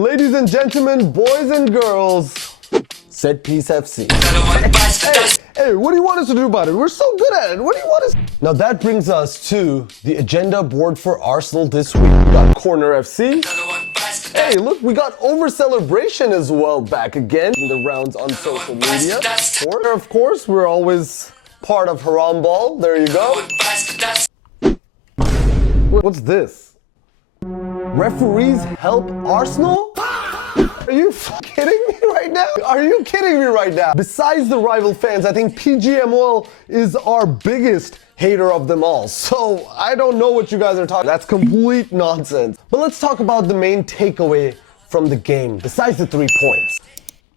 Ladies and gentlemen, boys and girls, Set Piece FC. Hey, what do you want us to do about it? We're so good at it. What do you want us? Now that brings us to the agenda board for Arsenal this week. We got Corner FC. Hey, look, we got Over Celebration as well back again in the rounds on social media. Of course, we're always part of Haram Ball. There you go. What's this? Referees help Arsenal? Are you kidding me right now? Are you kidding me right now? Besides the rival fans, I think PGMOL is our biggest hater of them all. So I don't know what you guys are talking about. That's complete nonsense. But let's talk about the main takeaway from the game, besides the 3 points.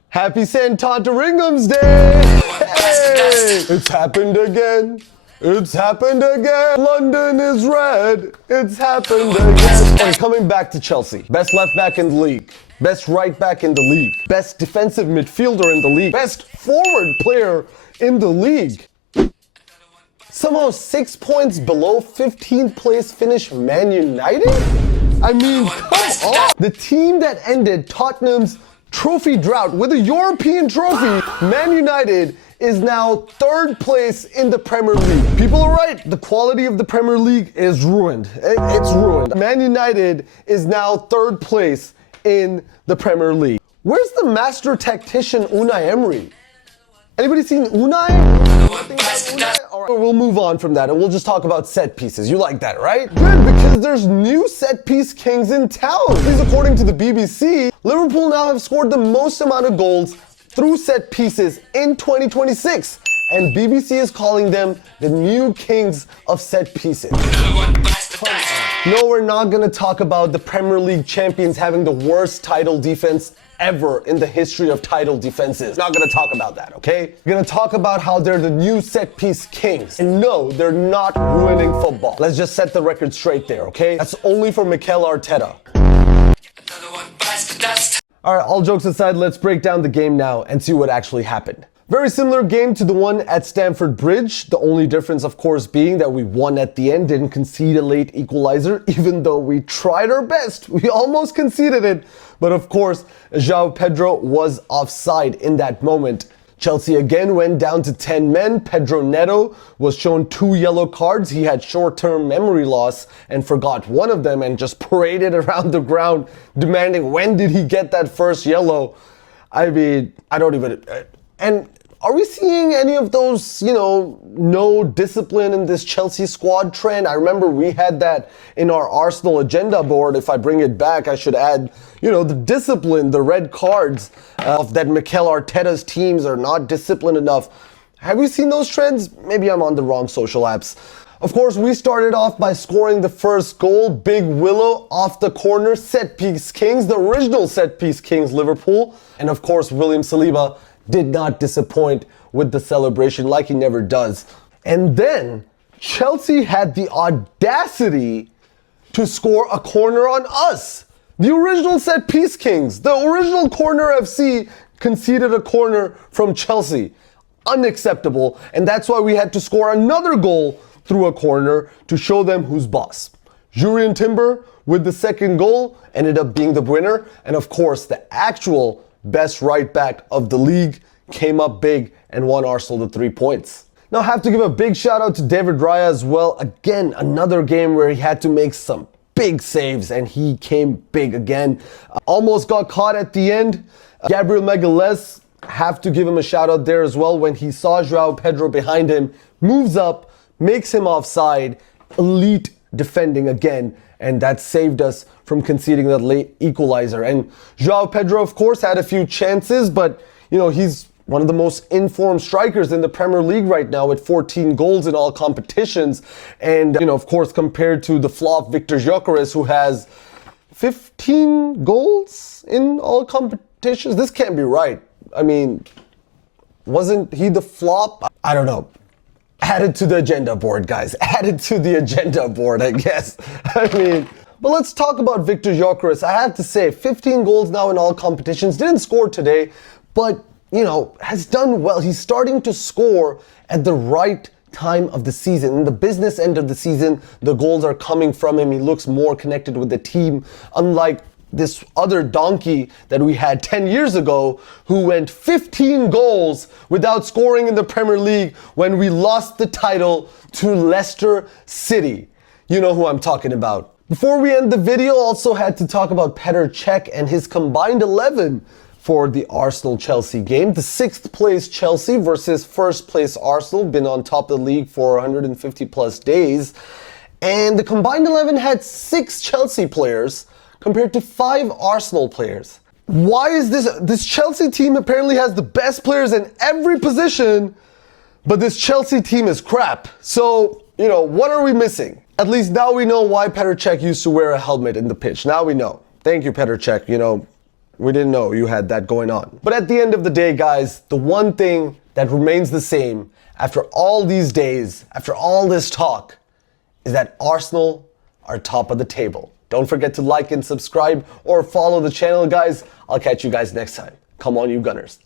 Happy St. Totteringham's Day! Hey! It's happened again. It's happened again. London is red. It's happened again. And coming back to Chelsea. Best left back in the league. Best right back in the league. Best defensive midfielder in the league. Best forward player in the league. Somehow 6 points below 15th place finish Man United? I mean, come on. The team that ended Tottenham's trophy drought with a European trophy, Man United, is now 3rd place in the Premier League. People are right. The quality of the Premier League is ruined. It's ruined. Man United is now 3rd place in the Premier League. Where's the master tactician Unai Emery? Anybody seen Unai? All right, we'll move on from that and we'll just talk about set pieces. You like that, right? Good, because there's new set piece kings in town. These, according to the BBC, Liverpool now have scored the most amount of goals through set pieces in 2026. And BBC is calling them the new kings of set pieces. No, we're not gonna talk about the Premier League champions having the worst title defense ever in the history of title defenses. Not gonna talk about that, okay? We're gonna talk about how they're the new set piece kings. And no, they're not ruining football. Let's just set the record straight there, okay? That's only for Mikel Arteta. All right, all jokes aside, let's break down the game now and see what actually happened. Very similar game to the one at Stamford Bridge. The only difference, of course, being that we won at the end, didn't concede a late equalizer, even though we tried our best. We almost conceded it. But of course, João Pedro was offside in that moment. Chelsea again went down to 10 men. Pedro Neto was shown 2 yellow cards. He had short-term memory loss and forgot one of them and just paraded around the ground demanding when did he get that first yellow. I mean, I don't even... And are we seeing any of those, no discipline in this Chelsea squad trend? I remember we had that in our Arsenal agenda board. If I bring it back, I should add, the discipline, the red cards of that Mikel Arteta's teams are not disciplined enough. Have you seen those trends? Maybe I'm on the wrong social apps. Of course, we started off by scoring the first goal. Big Willow off the corner, set piece kings, the original set piece kings, Liverpool. And of course, William Saliba did not disappoint with the celebration like he never does. And then Chelsea had the audacity to score a corner on us. The original set piece kings, the original Corner FC conceded a corner from Chelsea. Unacceptable. And that's why we had to score another goal through a corner to show them who's boss. Jurriën Timber with the second goal ended up being the winner. And of course, the actual best right back of the league came up big and won Arsenal the 3 points. Now I have to give a big shout out to David Raya as well. Again, another game where he had to make some big saves and he came big again. Almost got caught at the end. Gabriel Magalhaes, have to give him a shout out there as well. When he saw João Pedro behind him, moves up, makes him offside. Elite defending again. And that saved us from conceding that late equalizer. And João Pedro, of course, had a few chances, but, he's one of the most informed strikers in the Premier League right now with 14 goals in all competitions. And, of course, compared to the flop Victor Gyökeres, who has 15 goals in all competitions. This can't be right. I mean, wasn't he the flop? I don't know. Add it to the agenda board, guys. Add it to the agenda board, I guess. But let's talk about Victor Gyökeres. I have to say, 15 goals now in all competitions. Didn't score today, but, has done well. He's starting to score at the right time of the season. In the business end of the season, the goals are coming from him. He looks more connected with the team, unlike this other donkey that we had 10 years ago who went 15 goals without scoring in the Premier League when we lost the title to Leicester City. You know who I'm talking about. Before we end the video, also had to talk about Petr Cech and his combined 11 for the Arsenal-Chelsea game. The 6th place Chelsea versus 1st place Arsenal, been on top of the league for 150 plus days. And the combined 11 had 6 Chelsea players compared to 5 Arsenal players. Why is this? This Chelsea team apparently has the best players in every position, but this Chelsea team is crap. So, you know, what are we missing? At least now we know why Petr Cech used to wear a helmet in the pitch. Now we know. Thank you, Petr Cech. You know, we didn't know you had that going on. But at the end of the day, guys, the one thing that remains the same after all these days, after all this talk, is that Arsenal are top of the table. Don't forget to like and subscribe or follow the channel, guys. I'll catch you guys next time. Come on, you Gunners.